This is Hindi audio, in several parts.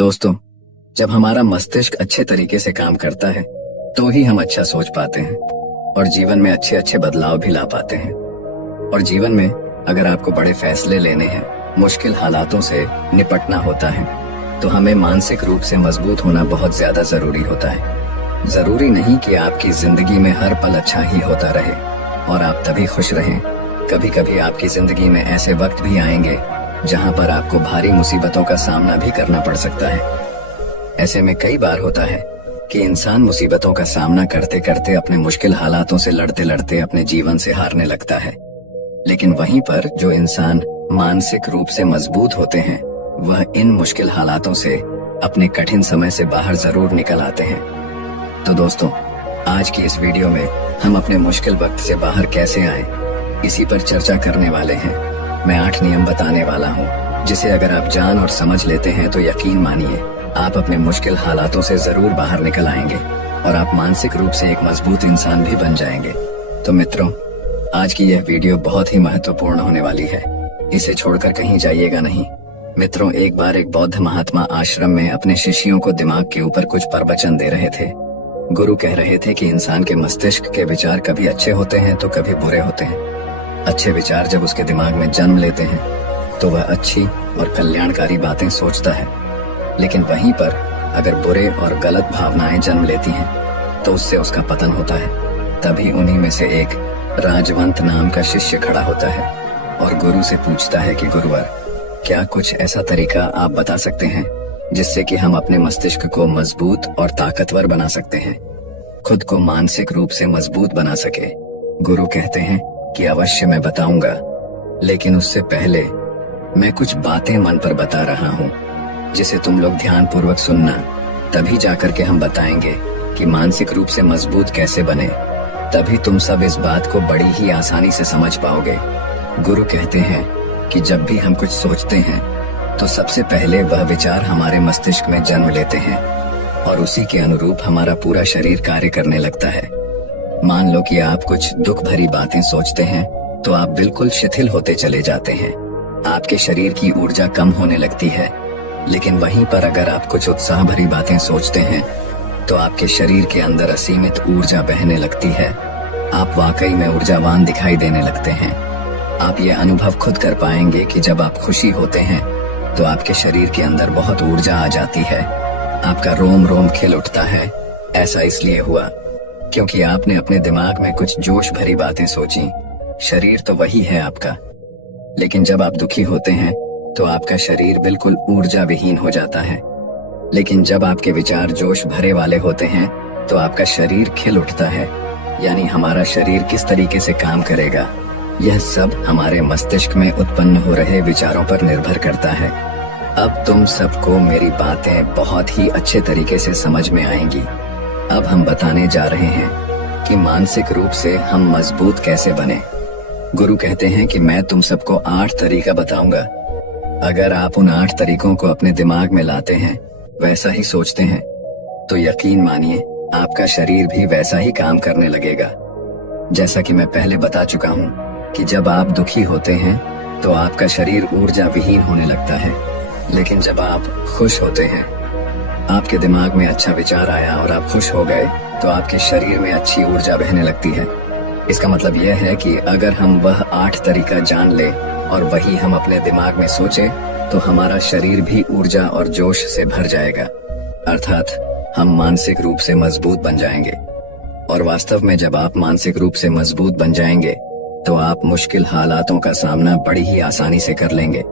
दोस्तों, जब हमारा मस्तिष्क अच्छे तरीके से काम करता है तो ही हम अच्छा सोच पाते हैं और जीवन में अच्छे अच्छे बदलाव भी ला पाते हैं। और जीवन में अगर आपको बड़े फैसले लेने हैं, मुश्किल हालातों से निपटना होता है, तो हमें मानसिक रूप से मजबूत होना बहुत ज्यादा जरूरी होता है। जरूरी नहीं कि आपकी जिंदगी में हर पल अच्छा ही होता रहे और आप तभी खुश रहें। कभी कभी आपकी जिंदगी में ऐसे वक्त भी आएंगे जहां पर आपको भारी मुसीबतों का सामना भी करना पड़ सकता है। ऐसे में कई बार होता है कि इंसान मुसीबतों का सामना करते करते अपने मुश्किल हालातों से लड़ते लड़ते अपने जीवन से हारने लगता है। लेकिन वहीं पर जो इंसान मानसिक रूप से मजबूत होते हैं, वह इन मुश्किल हालातों से अपने कठिन समय से बाहर जरूर निकल आते हैं। तो दोस्तों, आज की इस वीडियो में हम अपने मुश्किल वक्त से बाहर कैसे आए, इसी पर चर्चा करने वाले हैं। मैं 8 नियम बताने वाला हूँ, जिसे अगर आप जान और समझ लेते हैं तो यकीन मानिए आप अपने मुश्किल हालातों से जरूर बाहर निकल आएंगे और आप मानसिक रूप से एक मजबूत इंसान भी बन जाएंगे। तो मित्रों, आज की यह वीडियो बहुत ही महत्वपूर्ण होने वाली है, इसे छोड़कर कहीं जाइएगा नहीं। मित्रों, एक बार एक बौद्ध महात्मा आश्रम में अपने शिष्यों को दिमाग के ऊपर कुछ प्रवचन दे रहे थे। गुरु कह रहे थे कि इंसान के मस्तिष्क के विचार कभी अच्छे होते हैं तो कभी बुरे होते हैं। अच्छे विचार जब उसके दिमाग में जन्म लेते हैं तो वह अच्छी और कल्याणकारी बातें सोचता है, लेकिन वहीं पर अगर बुरे और गलत भावनाएं जन्म लेती हैं तो उससे उसका पतन होता है। तभी उन्हीं में से एक राजवंत नाम का शिष्य खड़ा होता है और गुरु से पूछता है कि गुरुवर, क्या कुछ ऐसा तरीका आप बता सकते हैं जिससे कि हम अपने मस्तिष्क को मजबूत और ताकतवर बना सकते हैं, खुद को मानसिक रूप से मजबूत बना सके। गुरु कहते हैं कि अवश्य मैं बताऊंगा, लेकिन उससे पहले मैं कुछ बातें मन पर बता रहा हूँ जिसे तुम लोग ध्यान पूर्वक सुनना। तभी जाकर के हम बताएंगे कि मानसिक रूप से मजबूत कैसे बने। तभी तुम सब इस बात को बड़ी ही आसानी से समझ पाओगे। गुरु कहते हैं कि जब भी हम कुछ सोचते हैं तो सबसे पहले वह विचार हमारे मस्तिष्क में जन्म लेते हैं और उसी के अनुरूप हमारा पूरा शरीर कार्य करने लगता है। मान लो कि आप कुछ दुख भरी बातें सोचते हैं तो आप बिल्कुल शिथिल होते चले जाते हैं, आपके शरीर की ऊर्जा कम होने लगती है। लेकिन वहीं पर अगर आप कुछ उत्साह भरी बातें सोचते हैं तो आपके शरीर के अंदर असीमित ऊर्जा बहने लगती है। आप वाकई में ऊर्जावान दिखाई देने लगते हैं। आप ये अनुभव खुद कर पाएंगे कि जब आप खुशी होते हैं तो आपके शरीर के अंदर बहुत ऊर्जा आ जाती है, आपका रोम रोम खिल उठता है। ऐसा इसलिए हुआ क्योंकि आपने अपने दिमाग में कुछ जोश भरी बातें सोची। शरीर तो वही है आपका, लेकिन जब आप दुखी होते हैं तो आपका शरीर बिल्कुल ऊर्जा विहीन हो जाता है। लेकिन जब आपके विचार जोश भरे वाले होते हैं तो आपका शरीर खिल उठता है। यानी हमारा शरीर किस तरीके से काम करेगा, यह सब हमारे मस्तिष्क में उत्पन्न हो रहे विचारों पर निर्भर करता है। अब तुम सबको मेरी बातें बहुत ही अच्छे तरीके से समझ में आएंगी। अब हम बताने जा रहे हैं कि मानसिक रूप से हम मजबूत कैसे बने। गुरु कहते हैं कि मैं तुम सबको 8 तरीका बताऊंगा। अगर आप उन 8 तरीकों को अपने दिमाग में लाते हैं, वैसा ही सोचते हैं, तो यकीन मानिए आपका शरीर भी वैसा ही काम करने लगेगा। जैसा कि मैं पहले बता चुका हूँ कि जब आप दुखी होते हैं तो आपका शरीर ऊर्जा विहीन होने लगता है, लेकिन जब आप खुश होते हैं, आपके दिमाग में अच्छा विचार आया और आप खुश हो गए, तो आपके शरीर में अच्छी ऊर्जा बहने लगती है। इसका मतलब यह है कि अगर हम वह 8 तरीका जान ले और वही हम अपने दिमाग में सोचे तो हमारा शरीर भी ऊर्जा और जोश से भर जाएगा, अर्थात हम मानसिक रूप से मजबूत बन जाएंगे। और वास्तव में जब आप मानसिक रूप से मजबूत बन जाएंगे तो आप मुश्किल हालातों का सामना बड़ी ही आसानी से कर लेंगे।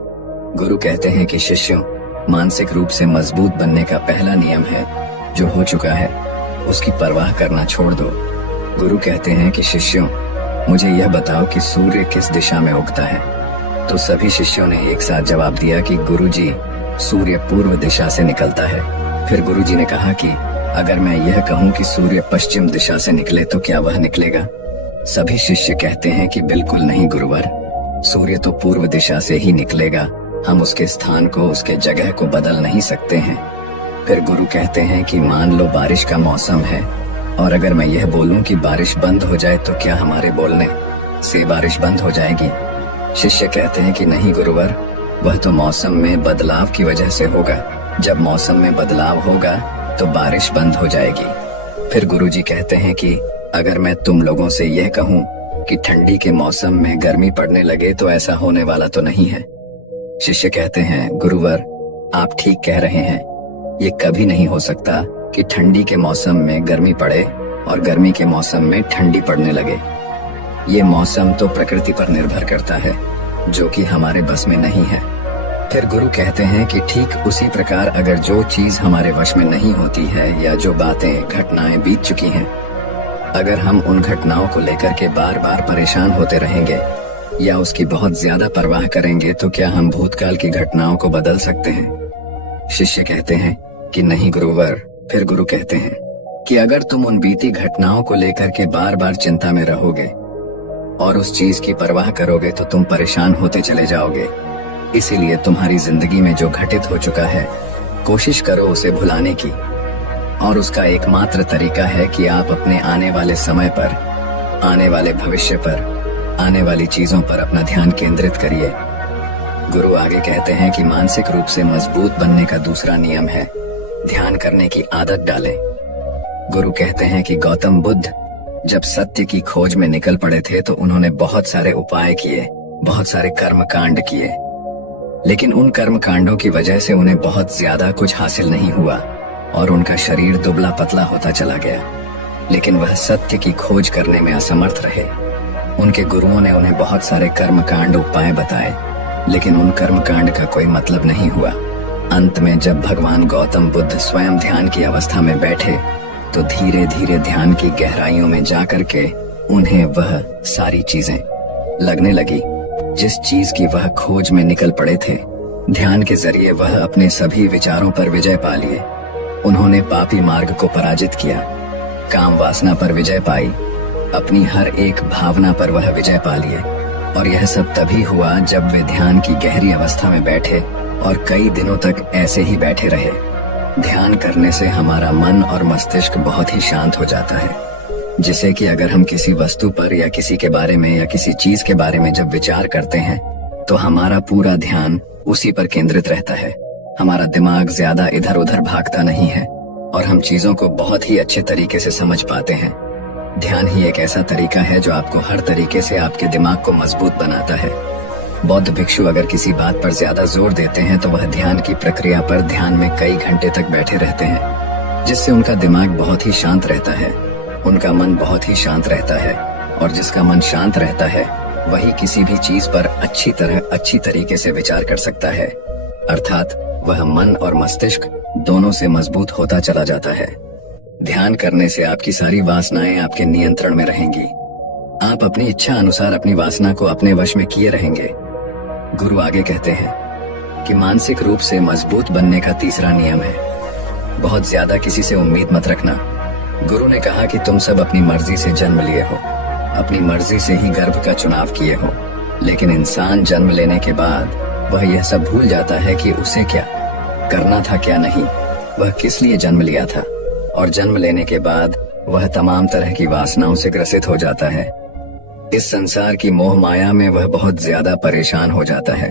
गुरु कहते हैं कि शिष्यों, मानसिक रूप से मजबूत बनने का पहला नियम है, जो हो चुका है उसकी परवाह करना छोड़ दो। गुरु कहते हैं कि शिष्यों, मुझे यह बताओ कि सूर्य किस दिशा में उगता है। तो सभी शिष्यों ने एक साथ जवाब दिया कि गुरुजी, सूर्य पूर्व दिशा से निकलता है। फिर गुरुजी ने कहा कि अगर मैं यह कहूँ कि सूर्य पश्चिम दिशा से निकले तो क्या वह निकलेगा? सभी शिष्य कहते हैं कि बिल्कुल नहीं गुरुवर, सूर्य तो पूर्व दिशा से ही निकलेगा, हम उसके स्थान को, उसके जगह को बदल नहीं सकते हैं। फिर गुरु कहते हैं कि मान लो बारिश का मौसम है और अगर मैं यह बोलूं कि बारिश बंद हो जाए तो क्या हमारे बोलने से बारिश बंद हो जाएगी? शिष्य कहते हैं कि नहीं गुरुवर, वह तो मौसम में बदलाव की वजह से होगा। जब मौसम में बदलाव होगा तो बारिश बंद हो जाएगी। फिर गुरुजी कहते हैं कि अगर मैं तुम लोगों से यह कहूं कि ठंडी के मौसम में गर्मी पड़ने लगे तो ऐसा होने वाला तो नहीं है। शिष्य कहते हैं, गुरुवर आप ठीक कह रहे हैं, ये कभी नहीं हो सकता कि ठंडी के मौसम में गर्मी पड़े और गर्मी के मौसम में ठंडी पड़ने लगे। ये मौसम तो प्रकृति पर निर्भर करता है, जो कि हमारे बस में नहीं है। फिर गुरु कहते हैं कि ठीक उसी प्रकार अगर जो चीज हमारे वश में नहीं होती है या जो बातें घटनाएं बीत चुकी हैं, अगर हम उन घटनाओं को लेकर के बार बार परेशान होते रहेंगे या उसकी बहुत ज्यादा परवाह करेंगे तो क्या हम भूतकाल की घटनाओं को बदल सकते हैं? शिष्य कहते हैं कि नहीं गुरुवर। फिर गुरु कहते हैं कि अगर तुम उन बीती घटनाओं को लेकर के बार बार चिंता में रहोगे और उस चीज की परवाह करोगे तो तुम परेशान होते चले जाओगे। इसीलिए तुम्हारी जिंदगी में जो घटित हो चुका है, कोशिश करो उसे भुलाने की, और उसका एकमात्र तरीका है कि आप अपने आने वाले समय पर, आने वाले भविष्य पर, आने वाली चीजों पर अपना ध्यान केंद्रित करिए। गुरु आगे कहते हैं कि मानसिक रूप से मजबूत बनने का दूसरा नियम है ध्यान करने की आदत डालें। गुरु कहते हैं कि गौतम बुद्ध जब सत्य की खोज में निकल पड़े थे तो उन्होंने बहुत सारे उपाय किए, बहुत सारे कर्म कांड किए, लेकिन उन कर्म कांडों की वजह से उन्हें बहुत ज्यादा कुछ हासिल नहीं हुआ और उनका शरीर दुबला पतला होता चला गया। लेकिन वह सत्य की खोज करने में असमर्थ रहे। उनके गुरुओं ने उन्हें बहुत सारे कर्म कांड उपाय बताए, लेकिन उन कर्म कांड का कोई मतलब नहीं हुआ। अंत में जब भगवान गौतम बुद्ध स्वयं ध्यान की अवस्था में बैठे तो धीरे धीरे ध्यान की गहराइयों में जाकर के उन्हें वह सारी चीजें लगने लगी जिस चीज की वह खोज में निकल पड़े थे। ध्यान के जरिए वह अपने सभी विचारों पर विजय पा लिए। उन्होंने पापी मार्ग को पराजित किया, काम वासना पर विजय पाई, अपनी हर एक भावना पर वह विजय पा लिए। और यह सब तभी हुआ जब वे ध्यान की गहरी अवस्था में बैठे और कई दिनों तक ऐसे ही बैठे रहे। ध्यान करने से हमारा मन और मस्तिष्क बहुत ही शांत हो जाता है, जिससे कि अगर हम किसी वस्तु पर या किसी के बारे में या किसी चीज के बारे में जब विचार करते हैं तो हमारा पूरा ध्यान उसी पर केंद्रित रहता है। हमारा दिमाग ज्यादा इधर उधर भागता नहीं है और हम चीजों को बहुत ही अच्छे तरीके से समझ पाते हैं। ध्यान ही एक ऐसा तरीका है जो आपको हर तरीके से आपके दिमाग को मजबूत बनाता है। बौद्ध भिक्षु अगर किसी बात पर ज्यादा जोर देते हैं तो वह ध्यान की प्रक्रिया पर ध्यान में कई घंटे तक बैठे रहते हैं, जिससे उनका दिमाग बहुत ही शांत रहता है, उनका मन बहुत ही शांत रहता है। और जिसका मन शांत रहता है वही किसी भी चीज पर अच्छी तरीके से विचार कर सकता है, अर्थात वह मन और मस्तिष्क दोनों से मजबूत होता चला जाता है। ध्यान करने से आपकी सारी वासनाएं आपके नियंत्रण में रहेंगी। आप अपनी इच्छा अनुसार अपनी वासना को अपने वश में किए रहेंगे। गुरु आगे कहते हैं कि मानसिक रूप से मजबूत बनने का तीसरा नियम है बहुत ज्यादा किसी से उम्मीद मत रखना। गुरु ने कहा कि तुम सब अपनी मर्जी से जन्म लिए हो, अपनी मर्जी से ही गर्भ का चुनाव किए हो, लेकिन इंसान जन्म लेने के बाद वह यह सब भूल जाता है कि उसे क्या करना था क्या नहीं, वह किस लिए जन्म लिया था। और जन्म लेने के बाद वह तमाम तरह की वासनाओं से ग्रसित हो जाता है। इस संसार की मोह माया में वह बहुत ज्यादा परेशान हो जाता है।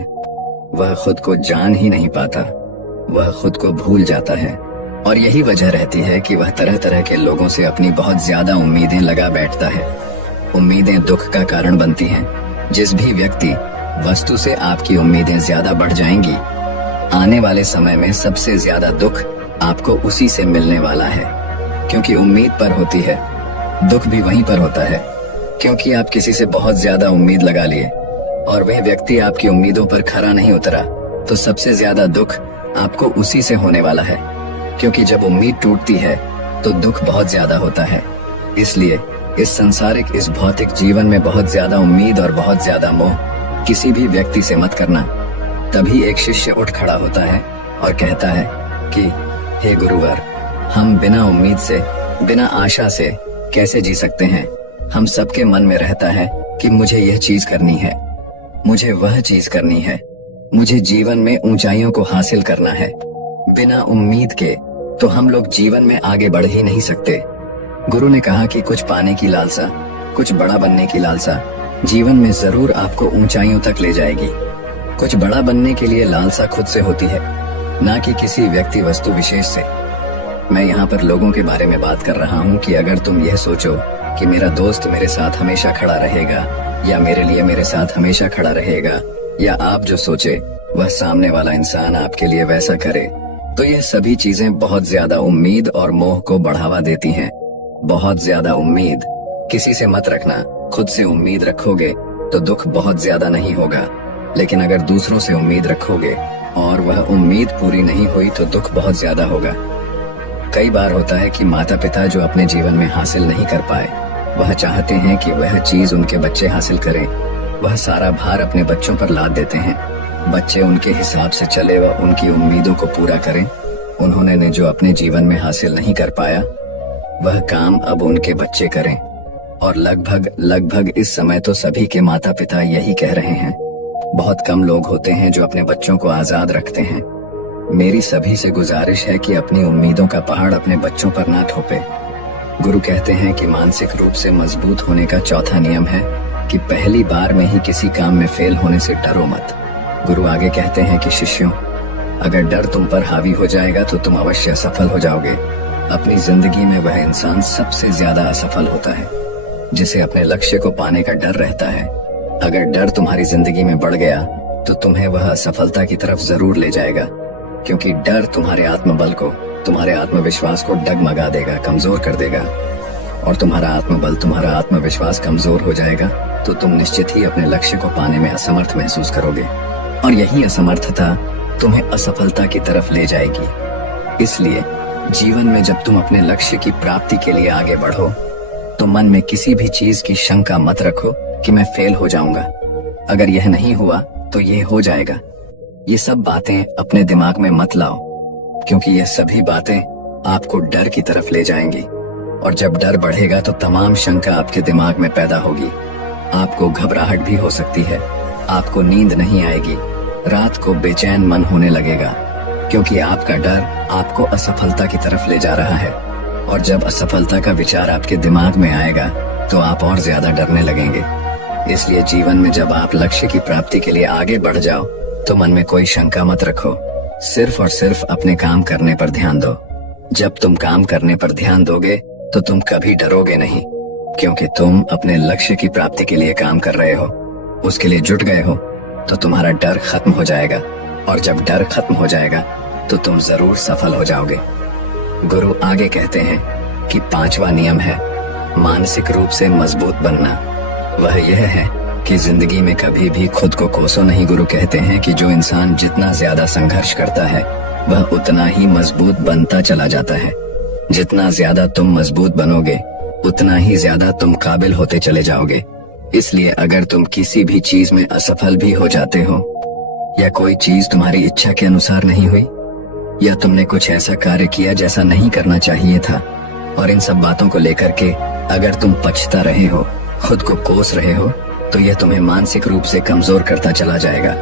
वह खुद को जान ही नहीं पाता, वह खुद को भूल जाता है। और यही वजह रहती है कि वह तरह तरह के लोगों से अपनी बहुत ज्यादा उम्मीदें लगा बैठता है। उम्मीदें दुख का कारण बनती हैं। जिस भी व्यक्ति वस्तु से आपकी उम्मीदें ज्यादा बढ़ जाएंगी, आने वाले समय में सबसे ज्यादा दुख आपको उसी से मिलने वाला है, क्योंकि उम्मीद पर होती है। दुख भी वहीं पर होता है, क्योंकि आप किसी से बहुत ज्यादा उम्मीद लगा लिए और वह व्यक्ति आपकी उम्मीदों पर खरा नहीं उतरा, तो सबसे ज्यादा दुख आपको उसी से होने वाला है। क्योंकि जब उम्मीद टूटती है तो दुख बहुत ज्यादा होता है। इसलिए इस संसारिक, इस भौतिक जीवन में बहुत ज्यादा उम्मीद और बहुत ज्यादा मोह किसी भी व्यक्ति से मत करना। तभी एक शिष्य उठ खड़ा होता है और कहता है कि हे गुरुवर, हम बिना उम्मीद से, बिना आशा से कैसे जी सकते हैं। हम सबके मन में रहता है कि मुझे यह चीज करनी है, मुझे वह चीज करनी है, मुझे जीवन में ऊंचाइयों को हासिल करना है। बिना उम्मीद के तो हम लोग जीवन में आगे बढ़ ही नहीं सकते। गुरु ने कहा कि कुछ पाने की लालसा, कुछ बड़ा बनने की लालसा जीवन में जरूर आपको ऊंचाइयों तक ले जाएगी। कुछ बड़ा बनने के लिए लालसा खुद से होती है, ना कि किसी व्यक्ति वस्तु विशेष से। मैं यहाँ पर लोगों के बारे में बात कर रहा हूँ कि अगर तुम यह सोचो कि मेरा दोस्त मेरे साथ हमेशा खड़ा रहेगा या मेरे लिए मेरे साथ हमेशा खड़ा रहेगा, या आप जो सोचे वह सामने वाला इंसान आपके लिए वैसा करे, तो यह सभी चीजें बहुत ज्यादा उम्मीद और मोह को बढ़ावा देती हैं। बहुत ज्यादा उम्मीद किसी से मत रखना। खुद से उम्मीद रखोगे तो दुख बहुत ज्यादा नहीं होगा, लेकिन अगर दूसरों से उम्मीद रखोगे और वह उम्मीद पूरी नहीं हुई तो दुख बहुत ज्यादा होगा। कई बार होता है कि माता पिता जो अपने जीवन में हासिल नहीं कर पाए, वह चाहते हैं कि वह चीज उनके बच्चे हासिल करें। वह सारा भार अपने बच्चों पर लाद देते हैं। बच्चे उनके हिसाब से चले व उनकी उम्मीदों को पूरा करें। उन्होंने जो अपने जीवन में हासिल नहीं कर पाया, वह काम अब उनके बच्चे करें। और लगभग इस समय तो सभी के माता पिता यही कह रहे हैं। बहुत कम लोग होते हैं जो अपने बच्चों को आजाद रखते हैं। मेरी सभी से गुजारिश है कि अपनी उम्मीदों का पहाड़ अपने बच्चों पर ना थोपे। गुरु कहते हैं कि मानसिक रूप से मजबूत होने का चौथा नियम है कि पहली बार में ही किसी काम में फेल होने से डरो मत। गुरु आगे कहते हैं कि शिष्यों, अगर डर तुम पर हावी हो जाएगा तो तुम अवश्य असफल हो जाओगे। अपनी जिंदगी में वह इंसान सबसे ज्यादा असफल होता है जिसे अपने लक्ष्य को पाने का डर रहता है। अगर डर तुम्हारी जिंदगी में बढ़ गया तो तुम्हें वह असफलता की तरफ जरूर ले जाएगा, क्योंकि डर तुम्हारे आत्मबल को, तुम्हारे आत्मविश्वास को डगमगा देगा, कमजोर कर देगा। और तुम्हारा आत्मबल, तुम्हारा आत्मविश्वास कमजोर हो जाएगा तो तुम निश्चित ही अपने लक्ष्य को पाने में असमर्थ महसूस करोगे, और यही असमर्थता तुम्हें असफलता की तरफ ले जाएगी। इसलिए जीवन में जब तुम अपने लक्ष्य की प्राप्ति के लिए आगे बढ़ो तो मन में किसी भी चीज की शंका मत रखो कि मैं फेल हो जाऊंगा। अगर यह नहीं हुआ तो यह हो जाएगा। ये सब बातें अपने दिमाग में मत लाओ, क्योंकि यह सभी बातें आपको डर की तरफ ले जाएंगी। और जब डर बढ़ेगा तो तमाम शंका आपके दिमाग में पैदा होगी। आपको घबराहट भी हो सकती है, आपको नींद नहीं आएगी, रात को बेचैन मन होने लगेगा, क्योंकि आपका डर आपको असफलता की तरफ ले जा रहा है। और जब असफलता का विचार आपके दिमाग में आएगा तो आप और ज्यादा डरने लगेंगे। इसलिए जीवन में जब आप लक्ष्य की प्राप्ति के लिए आगे बढ़ जाओ तो मन में कोई शंका मत रखो, सिर्फ और सिर्फ अपने काम करने पर ध्यान दो। जब तुम काम करने पर ध्यान दोगे तो तुम कभी डरोगे नहीं, क्योंकि तुम अपने लक्ष्य की प्राप्ति के लिए काम कर रहे हो, उसके लिए जुट गए हो, तो तुम्हारा डर खत्म हो जाएगा। और जब डर खत्म हो जाएगा तो तुम जरूर सफल हो जाओगे। गुरु आगे कहते हैं कि पांचवा नियम है मानसिक रूप से मजबूत बनना। वह यह है कि जिंदगी में कभी भी खुद को कोसो नहीं। गुरु कहते हैं कि जो इंसान जितना ज्यादा संघर्ष करता है वह उतना ही मजबूत बनता चला जाता है। जितना ज्यादा तुम मजबूत बनोगे उतना ही ज्यादा तुम काबिल होते चले जाओगे। इसलिए अगर तुम किसी भी चीज में असफल भी हो जाते हो, या कोई चीज तुम्हारी इच्छा के अनुसार नहीं हुई, या तुमने कुछ ऐसा कार्य किया जैसा नहीं करना चाहिए था, और इन सब बातों को लेकर के अगर तुम पछता रहे हो, खुद को कोस रहे हो, तो यह तुम्हें मानसिक रूप से कमजोर करता चला जाएगा,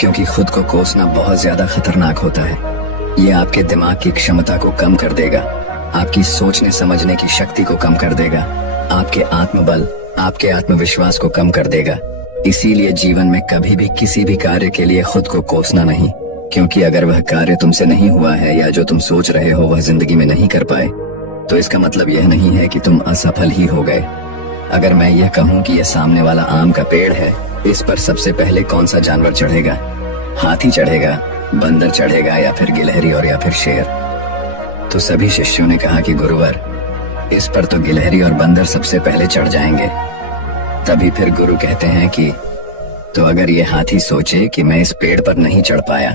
क्योंकि खुद को कोसना बहुत ज्यादा खतरनाक होता है। यह आपके दिमाग की क्षमता को कम कर देगा, आपकी सोचने समझने की शक्ति को कम कर देगा, आपके आत्मबल, आपके आत्मविश्वास को कम कर देगा। इसीलिए जीवन में कभी भी किसी भी कार्य के लिए खुद को कोसना नहीं, क्योंकि अगर वह कार्य तुमसे नहीं हुआ है या जो तुम सोच रहे हो वह जिंदगी में नहीं कर पाए, तो इसका मतलब यह नहीं है कि तुम असफल ही हो गए। अगर मैं यह कहूँ कि यह सामने वाला आम का पेड़ है, इस पर सबसे पहले कौन सा जानवर चढ़ेगा? हाथी चढ़ेगा, बंदर चढ़ेगा, या फिर गिलहरी और या फिर शेर? तो सभी शिष्यों ने कहा कि गुरुवर, इस पर तो गिलहरी और बंदर सबसे पहले चढ़ जाएंगे। तभी फिर गुरु कहते हैं कि तो अगर ये हाथी सोचे कि मैं इस पेड़ पर नहीं चढ़ पाया,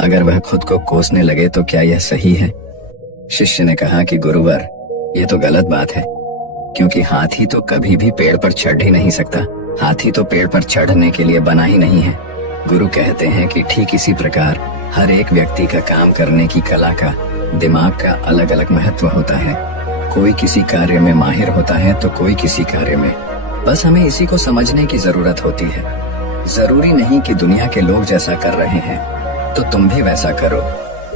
अगर वह खुद को कोसने लगे तो क्या यह सही है? शिष्य ने कहा कि गुरुवर, ये तो गलत बात है, क्योंकि हाथी तो कभी भी पेड़ पर चढ़ ही नहीं सकता। हाथी तो पेड़ पर चढ़ने के लिए बना ही नहीं है। गुरु कहते हैं कि ठीक इसी प्रकार हर एक व्यक्ति का काम करने की कला का, दिमाग का अलग अलग महत्व होता है। कोई किसी कार्य में माहिर होता है तो कोई किसी कार्य में। बस हमें इसी को समझने की जरूरत होती है। जरूरी नहीं कि दुनिया के लोग जैसा कर रहे हैं तो तुम भी वैसा करो।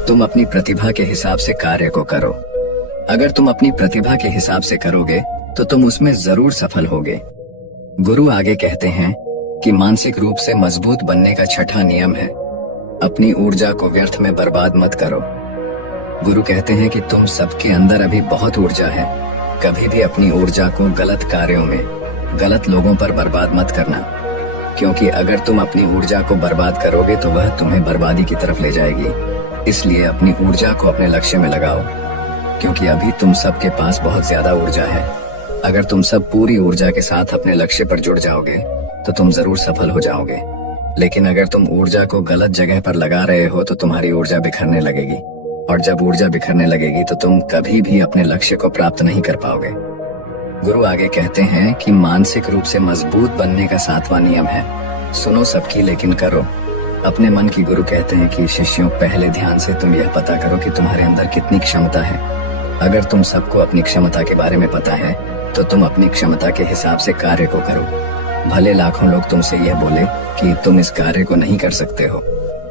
तुम अपनी प्रतिभा के हिसाब से कार्य को करो। अगर तुम अपनी प्रतिभा के हिसाब से करोगे तो तुम उसमें जरूर सफल होगे। गुरु आगे कहते हैं कि मानसिक रूप से मजबूत बनने का छठा नियम है अपनी ऊर्जा को व्यर्थ में बर्बाद मत करो। गुरु कहते हैं कि तुम सबके अंदर अभी बहुत ऊर्जा है। कभी भी अपनी ऊर्जा को गलत कार्यों में, गलत लोगों पर बर्बाद मत करना, क्योंकि अगर तुम अपनी ऊर्जा को बर्बाद करोगे तो वह तुम्हें बर्बादी की तरफ ले जाएगी। इसलिए अपनी ऊर्जा को अपने लक्ष्य में लगाओ, क्योंकि अभी तुम सबके पास बहुत ज्यादा ऊर्जा है। अगर तुम सब पूरी ऊर्जा के साथ अपने लक्ष्य पर जुड़ जाओगे तो तुम जरूर सफल हो जाओगे। लेकिन अगर तुम ऊर्जा को गलत जगह पर लगा रहे हो तो तुम्हारी ऊर्जा बिखरने लगेगी, और जब ऊर्जा बिखरने लगेगी तो तुम कभी भी अपने लक्ष्य को प्राप्त नहीं कर पाओगे। गुरु आगे कहते हैं कि मानसिक रूप से मजबूत बनने का 7वां नियम है, सुनो सबकी लेकिन करो अपने मन की। गुरु कहते हैं कि शिष्यों, पहले ध्यान से तुम यह पता करो कि तुम्हारे अंदर कितनी क्षमता है। अगर तुम सबको अपनी क्षमता के बारे में पता है तो तुम अपनी क्षमता के हिसाब से कार्य को करो। भले लाखों लोग तुमसे यह बोले कि तुम इस कार्य को नहीं कर सकते हो,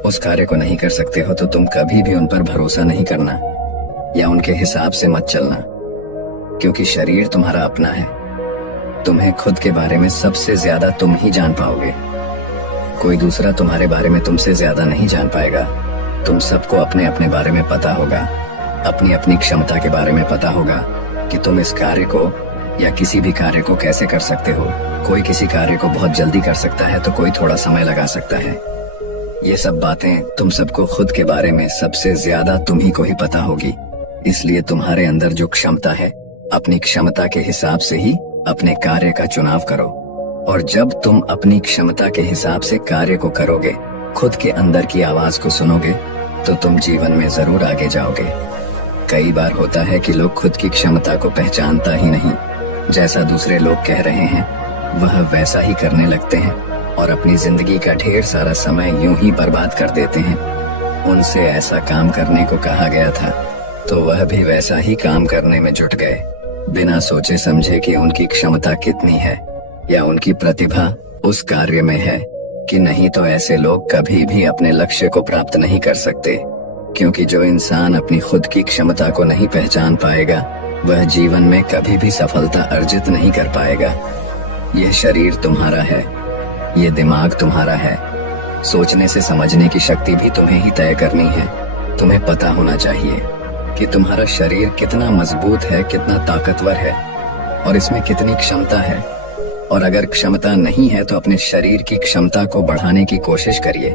उस कार्य को नहीं कर सकते हो, तो तुम कभी भी उन पर भरोसा नहीं करना या उनके हिसाब से मत चलना, क्योंकि शरीर तुम्हारा अपना है। तुम्हें खुद के बारे में सबसे ज्यादा तुम ही जान पाओगे। कोई दूसरा तुम्हारे बारे में तुमसे ज्यादा नहीं जान पाएगा। तुम सबको अपने अपने बारे में पता होगा, अपनी अपनी क्षमता के बारे में पता होगा कि तुम इस कार्य को या किसी भी कार्य को कैसे कर सकते हो। कोई किसी कार्य को बहुत जल्दी कर सकता है तो कोई थोड़ा समय लगा सकता है। ये सब बातें तुम सबको खुद के बारे में सबसे ज्यादा तुम ही को ही पता होगी। इसलिए तुम्हारे अंदर जो क्षमता है, अपनी क्षमता के हिसाब से ही अपने कार्य का चुनाव करो। और जब तुम अपनी क्षमता के हिसाब से कार्य को करोगे, खुद के अंदर की आवाज को सुनोगे, तो तुम जीवन में जरूर आगे जाओगे। कई बार होता है कि लोग खुद की क्षमता को पहचानता ही नहीं, जैसा दूसरे लोग कह रहे हैं वह वैसा ही करने लगते हैं और अपनी जिंदगी का ढेर सारा समय यूं ही बर्बाद कर देते हैं। उनसे ऐसा काम करने को कहा गया था तो वह भी वैसा ही काम करने में जुट गए, बिना सोचे समझे कि उनकी क्षमता कितनी है या उनकी प्रतिभा उस कार्य में है कि नहीं। तो ऐसे लोग कभी भी अपने लक्ष्य को प्राप्त नहीं कर सकते, क्योंकि जो इंसान अपनी खुद की क्षमता को नहीं पहचान पाएगा वह जीवन में कभी भी सफलता अर्जित नहीं कर पाएगा। यह शरीर तुम्हारा है, ये दिमाग तुम्हारा है। सोचने से समझने की शक्ति भी तुम्हें ही तय करनी है। तुम्हें पता होना चाहिए कि तुम्हारा शरीर कितना मजबूत है, कितना ताकतवर है और इसमें कितनी क्षमता है। और अगर क्षमता नहीं है तो अपने शरीर की क्षमता को बढ़ाने की कोशिश करिए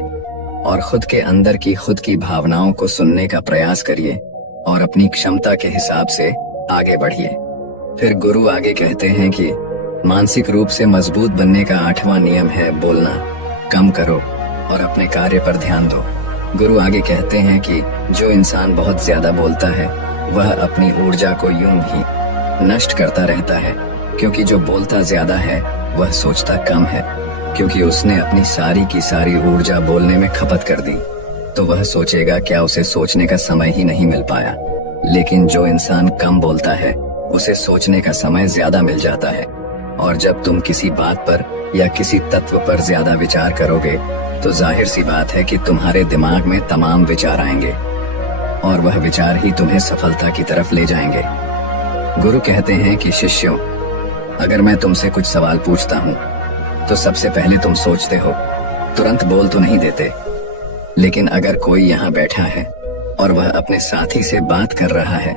और खुद के अंदर की खुद की भावनाओं को सुनने का प्रयास करिए और अपनी क्षमता के हिसाब से आगे बढ़िए। फिर गुरु आगे कहते हैं कि मानसिक रूप से मजबूत बनने का 8वां नियम है, बोलना कम करो और अपने कार्य पर ध्यान दो। गुरु आगे कहते हैं कि जो इंसान बहुत ज्यादा बोलता है वह अपनी ऊर्जा को यूं ही नष्ट करता रहता है, क्योंकि जो बोलता ज्यादा है वह सोचता कम है, क्योंकि उसने अपनी सारी की सारी ऊर्जा बोलने में खपत कर दी तो वह सोचेगा क्या उसे सोचने का समय ही नहीं मिल पाया। लेकिन जो इंसान कम बोलता है उसे सोचने का समय ज्यादा मिल जाता है। और जब तुम किसी बात पर या किसी तत्व पर ज्यादा विचार करोगे तो जाहिर सी बात है कि तुम्हारे दिमाग में तमाम विचार आएंगे और वह विचार ही तुम्हें सफलता की तरफ ले जाएंगे। गुरु कहते हैं कि शिष्यों, अगर मैं तुमसे कुछ सवाल पूछता हूँ तो सबसे पहले तुम सोचते हो, तुरंत बोल तो नहीं देते। लेकिन अगर कोई यहाँ बैठा है और वह अपने साथी से बात कर रहा है,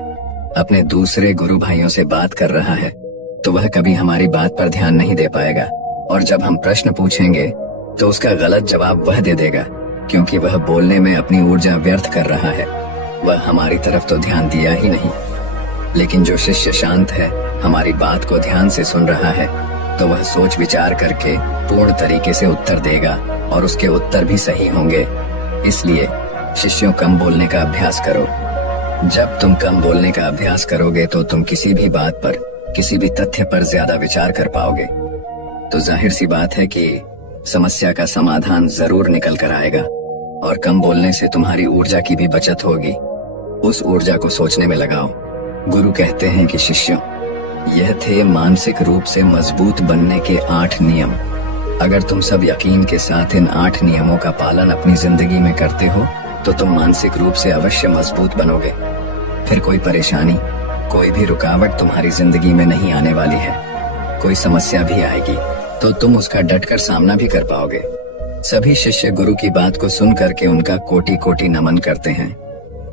अपने दूसरे गुरु भाइयों से बात कर रहा है, तो वह कभी हमारी बात पर ध्यान नहीं दे पाएगा। और जब हम प्रश्न पूछेंगे तो उसका गलत जवाब वह दे देगा, क्योंकि वह बोलने में अपनी ऊर्जा व्यर्थ कर रहा है। वह हमारी तरफ तो ध्यान दिया ही नहीं। लेकिन जो शिष्य शांत है, हमारी बात को ध्यान से सुन रहा है, तो वह सोच विचार करके पूर्ण तरीके से उत्तर देगा और उसके उत्तर भी सही होंगे। इसलिए शिष्यों, कम बोलने का अभ्यास करो। जब तुम कम बोलने का अभ्यास करोगे तो तुम किसी भी बात पर, किसी भी तथ्य पर ज्यादा विचार कर पाओगे। तो जाहिर सी बात है कि समस्या का समाधान जरूर निकल कर आएगा। और कम बोलने से तुम्हारी ऊर्जा की भी बचत होगी। उस ऊर्जा को सोचने में लगाओ। गुरु कहते हैं कि शिष्यों, यह थे मानसिक रूप से मजबूत बनने के 8 नियम। अगर तुम सब यकीन के साथ इन 8 नियमों का पालन अपनी जिंदगी में करते हो तो तुम मानसिक रूप से अवश्य मजबूत बनोगे। फिर कोई परेशानी, कोई भी रुकावट तुम्हारी जिंदगी में नहीं आने वाली है। कोई समस्या भी आएगी तो तुम उसका डटकर सामना भी कर पाओगे। सभी शिष्य गुरु की बात को सुन करके उनका कोटि कोटि नमन करते हैं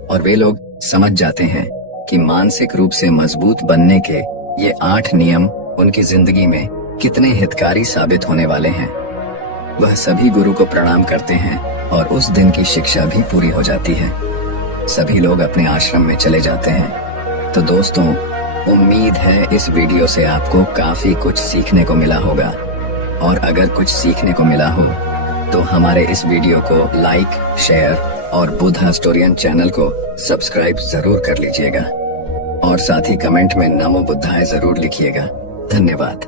और वे लोग समझ जाते हैं कि मानसिक रूप से मजबूत बनने के ये 8 नियम उनकी जिंदगी में कितने हितकारी साबित होने वाले हैं। वह सभी गुरु को प्रणाम करते हैं और उस दिन की शिक्षा भी पूरी हो जाती है। सभी लोग अपने आश्रम में चले जाते हैं। तो दोस्तों, उम्मीद है इस वीडियो से आपको काफी कुछ सीखने को मिला होगा, और अगर कुछ सीखने को मिला हो तो हमारे इस वीडियो को लाइक, शेयर और बुद्धा स्टोरियन चैनल को सब्सक्राइब जरूर कर लीजिएगा और साथ ही कमेंट में नमो बुद्धाय जरूर लिखिएगा। धन्यवाद।